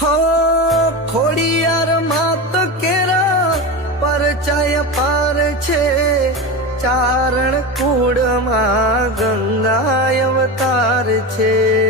हो ખોડિયાર માત કેરા પરચાય પાર છે ચારણ કુળમાં ગંગા અવતાર છે।